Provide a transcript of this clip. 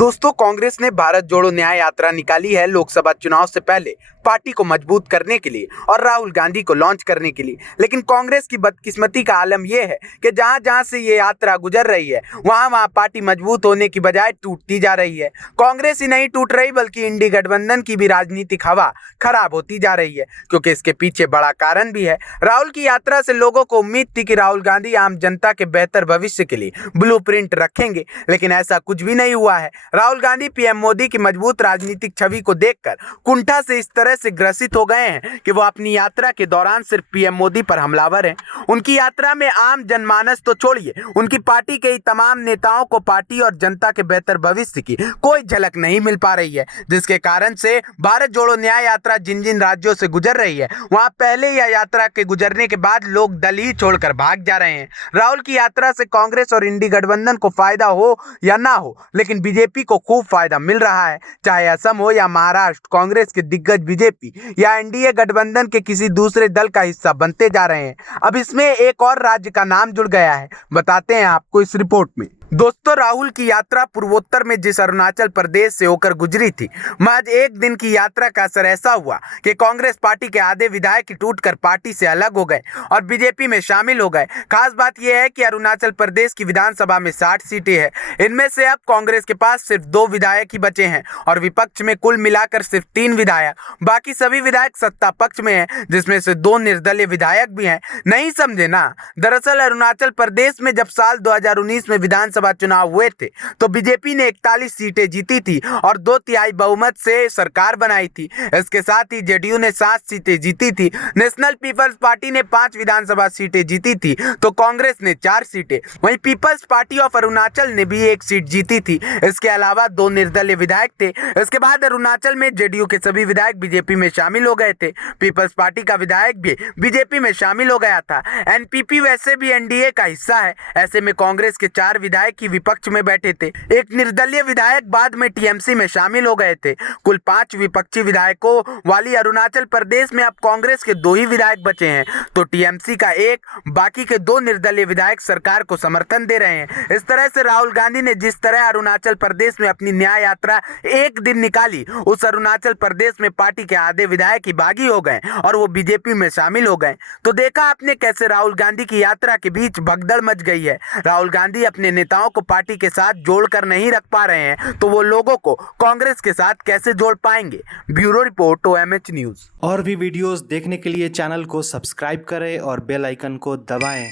दोस्तों, कांग्रेस ने भारत जोड़ो न्याय यात्रा निकाली है लोकसभा चुनाव से पहले पार्टी को मजबूत करने के लिए और राहुल गांधी को लॉन्च करने के लिए। लेकिन कांग्रेस की बदकिस्मती का आलम यह है कि जहां जहां से ये यात्रा गुजर रही है वहां वहां पार्टी मजबूत होने की बजाय टूटती जा रही है। कांग्रेस ही नहीं टूट रही बल्कि इंडी गठबंधन की भी राजनीतिक हवा खराब होती जा रही है, क्योंकि इसके पीछे बड़ा कारण भी है। राहुल की यात्रा से लोगों को उम्मीद थी कि राहुल गांधी आम जनता के बेहतर भविष्य के लिए ब्लूप्रिंट रखेंगे, लेकिन ऐसा कुछ भी नहीं हुआ है। राहुल गांधी पीएम मोदी की मजबूत राजनीतिक छवि को देखकर कुंठा से इस तरह से ग्रसित हो गए हैं कि वो अपनी यात्रा के दौरान सिर्फ पीएम मोदी पर हमलावर हैं। उनकी यात्रा में आम जनमानस तो छोड़िए, उनकी पार्टी के ही तमाम नेताओं को पार्टी और जनता के बेहतर भविष्य की कोई झलक नहीं मिल पा रही है, जिसके कारण से भारत जोड़ो न्याय यात्रा जिन जिन राज्यों से गुजर रही है वहां पहले या यात्रा के गुजरने के बाद लोग दल ही छोड़कर भाग जा रहे हैं। राहुल की यात्रा से कांग्रेस और इंडी गठबंधन को फायदा हो या ना हो, लेकिन बीजेपी को खूब फायदा मिल रहा है। चाहे असम हो या महाराष्ट्र, कांग्रेस के दिग्गज बीजेपी या एनडीए गठबंधन के किसी दूसरे दल का हिस्सा बनते जा रहे हैं। अब इसमें एक और राज्य का नाम जुड़ गया है, बताते हैं आपको इस रिपोर्ट में। दोस्तों, राहुल की यात्रा पूर्वोत्तर में जिस अरुणाचल प्रदेश से होकर गुजरी थी, महज एक दिन की यात्रा का असर ऐसा हुआ कि कांग्रेस पार्टी के आधे विधायक टूटकर पार्टी से अलग हो गए और बीजेपी में शामिल हो गए। खास बात यह है कि अरुणाचल प्रदेश की विधानसभा में 60 सीटें हैं। इनमें से अब कांग्रेस के पास सिर्फ 2 विधायक ही बचे हैं और विपक्ष में कुल मिलाकर सिर्फ 3 विधायक। बाकी सभी विधायक सत्ता पक्ष में हैं, जिसमें से 2 निर्दलीय विधायक भी हैं। नहीं समझे ना? दरअसल अरुणाचल प्रदेश में जब साल 2019 में विधानसभा चुनाव हुए थे तो बीजेपी ने 41 सीटें जीती थी और 2/3 बहुमत से सरकार बनाई थी। इसके साथ ही जेडीयू ने 7 सीटें जीती थी। नेशनल पीपल्स पार्टी ने 5 विधानसभा सीटें जीती थी तो कांग्रेस ने 4 सीटें। वहीं पीपल्स पार्टी ऑफ अरुणाचल ने भी 1 सीट जीती थी। इसके अलावा 2 निर्दलीय विधायक थे। इसके बाद अरुणाचल में जेडीयू के सभी विधायक बीजेपी में शामिल हो गए थे। पीपल्स पार्टी का विधायक भी बीजेपी में शामिल हो गया था। एनपीपी वैसे भी एनडीए का हिस्सा है। ऐसे में कांग्रेस के 4 विधायक की विपक्ष में बैठे थे। एक निर्दलीय विधायक बाद में टीएमसी में शामिल हो गए थे। कुल 5 विपक्षी विधायकों वाली अरुणाचल प्रदेश में अब कांग्रेस के 2 ही विधायक बचे हैं तो टीएमसी का 1, बाकी के 2 निर्दलीय विधायक सरकार को समर्थन दे रहे हैं। इस तरह से राहुल गांधी ने जिस तरह अरुणाचल प्रदेश में अपनी न्याय यात्रा एक दिन निकाली, उस अरुणाचल प्रदेश में पार्टी के आधे विधायक ही बागी हो गए और वो बीजेपी में शामिल हो गए। तो देखा आपने कैसे राहुल गांधी की यात्रा के बीच भगदड़ मच गई है। राहुल गांधी अपने नेताओं को पार्टी के साथ जोड़कर नहीं रख पा रहे हैं तो वो लोगों को कांग्रेस के साथ कैसे जोड़ पाएंगे। Bureau report OMH news. और भी वीडियोस देखने के लिए चैनल को सब्सक्राइब करें और बेल आइकन को दबाएं।